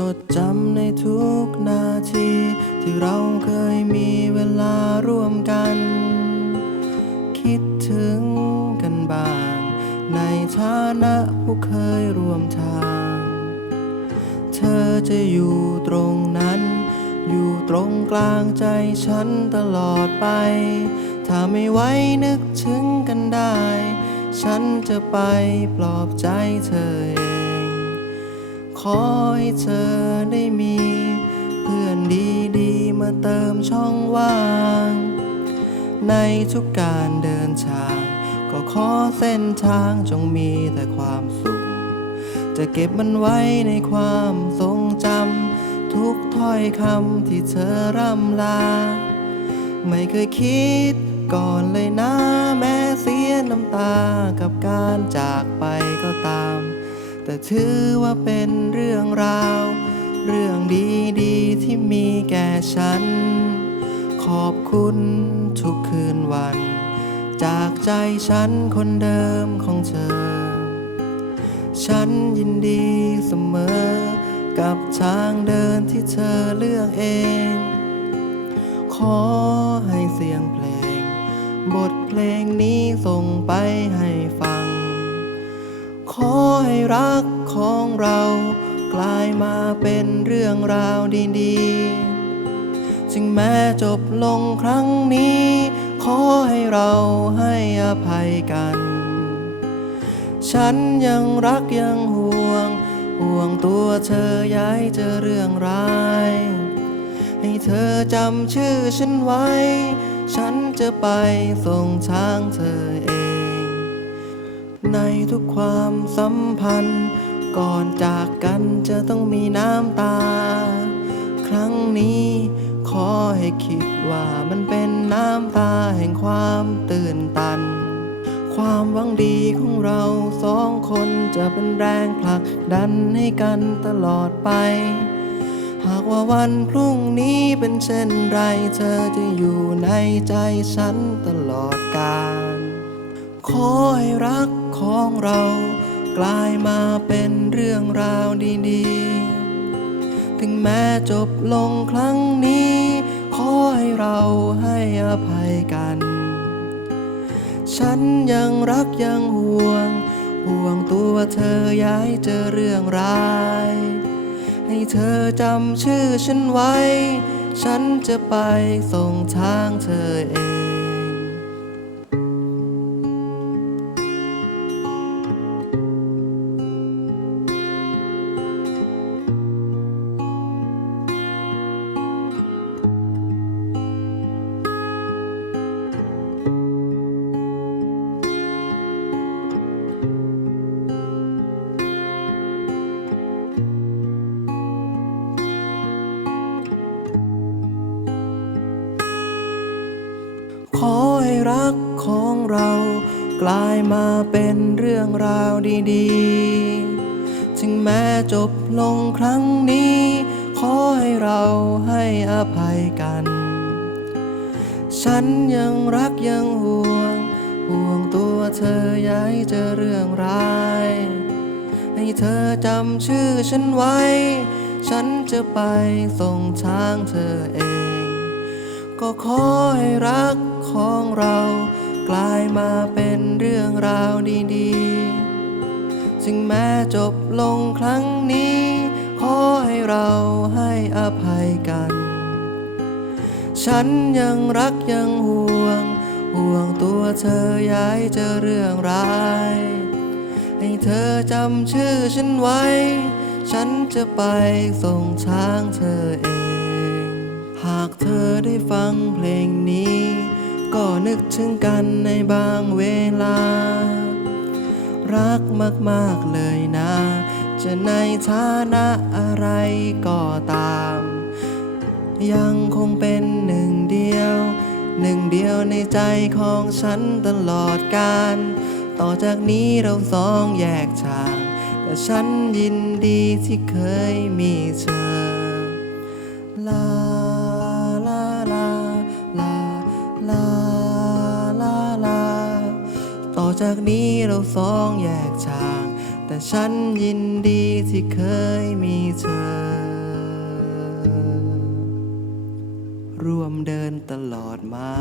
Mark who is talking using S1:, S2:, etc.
S1: จดจำในทุกนาที ที่เราเคยมีเวลาร่วมกัน คิดถึงกันบ้าง ในฐานะผู้เคยร่วมทาง เธอจะอยู่ตรงนั้น อยู่ตรงกลางใจฉันตลอดไป ถ้าไม่ไหวนึกถึงกันได้ ฉันจะไปปลอบใจเธอ องขอให้เธอได้มี เพื่อนดีๆ มาเติมช่องว่าง ในทุกการเดินทาง ก็ขอเส้นทางจงมีแต่ความสุข จะเก็บมันไว้ในความทรงจำทุกถ้อยคำที่เธอร่ำลา ไม่เคยคิดก่อนเลยนะ แม้เสียน้ำตากับการจากไปก็ตาม ถือว่าเป็นเรื่องราว เรื่องดีๆที่มีแก่ฉัน ขอบคุณทุกคืนวัน จากใจฉันคนเดิมของเธอ ฉันยินดีเสมอ กับทางเดินที่เธอเลือกเอง ขอให้เสียงเพลง บทเพลงนี้ส่งไปให้ฟัง ขอให้รักของเรา กลายมาเป็นเรื่องราวดีๆจึงแม้จบลงครั้งนี้ ขอให้เราให้อภัยกัน ฉันยังรักยังห่วง ห่วงตัวเธอย้ายเจอเรื่องร้ายให้เธอจำชื่อฉันไว้ ฉันจะไปส่งทางเธอเอง ในทุกความสัมพันธ์ ก่อนจากกันจะต้องมีน้ำตา ครั้งนี้ขอให้คิดว่ามันเป็นน้ำตาแห่งความตื่นตัน ความหวังดีของเราสองคนจะเป็นแรงผลักดันให้กันตลอดไป หากว่าวันพรุ่งนี้เป็นเช่นไร เธอจะอยู่ในใจฉันตลอดกาลขอให้รัก ของเรา กลายมาเป็นเรื่องราวดีๆ ถึงแม้จบลงครั้งนี้ ขอให้เราให้อภัยกัน ฉันยังรักยังห่วง ห่วงตัวเธอย้ายเจอเรื่องร้าย ให้เธอจำชื่อฉันไว้ ฉันจะไปส่งทางเธอเอง รักของเรากลายมาเป็นเรื่องราวดีๆ ถึงแม้จบลงครั้งนี้ ขอให้เราให้อภัยกัน ฉันยังรักยังห่วง ห่วงตัวเธอย้ายเจอเรื่องร้าย ให้เธอจำชื่อฉันไว้ ฉันจะไปส่งทางเธอเอง ก็ขอให้รักของเรากลายมาเป็นเรื่องราวดีๆจึงแม้จบลงครั้งนี้ ขอให้เราให้อภัยกัน ฉันยังรักยังห่วง ห่วงตัวเธอย้ายเจอเรื่องร้าย ให้เธอจำชื่อฉันไว้ ฉันจะไปส่งทางเธอเอง หากเธอได้ฟังเพลงนี้ ก็นึกถึงกันในบางเวลา รักมากๆเลยนะ จะในฐานะอะไรก็ตาม ยังคงเป็นหนึ่งเดียว หนึ่งเดียวในใจของฉันตลอดกาลต่อจากนี้เราสองแยกทาง แต่ฉันยินดีที่เคยมีเธอลา ต่อจากนี้เราสองแยกทาง แต่ฉันยินดีที่เคยมีเธอ ร่วมเดินตลอดมา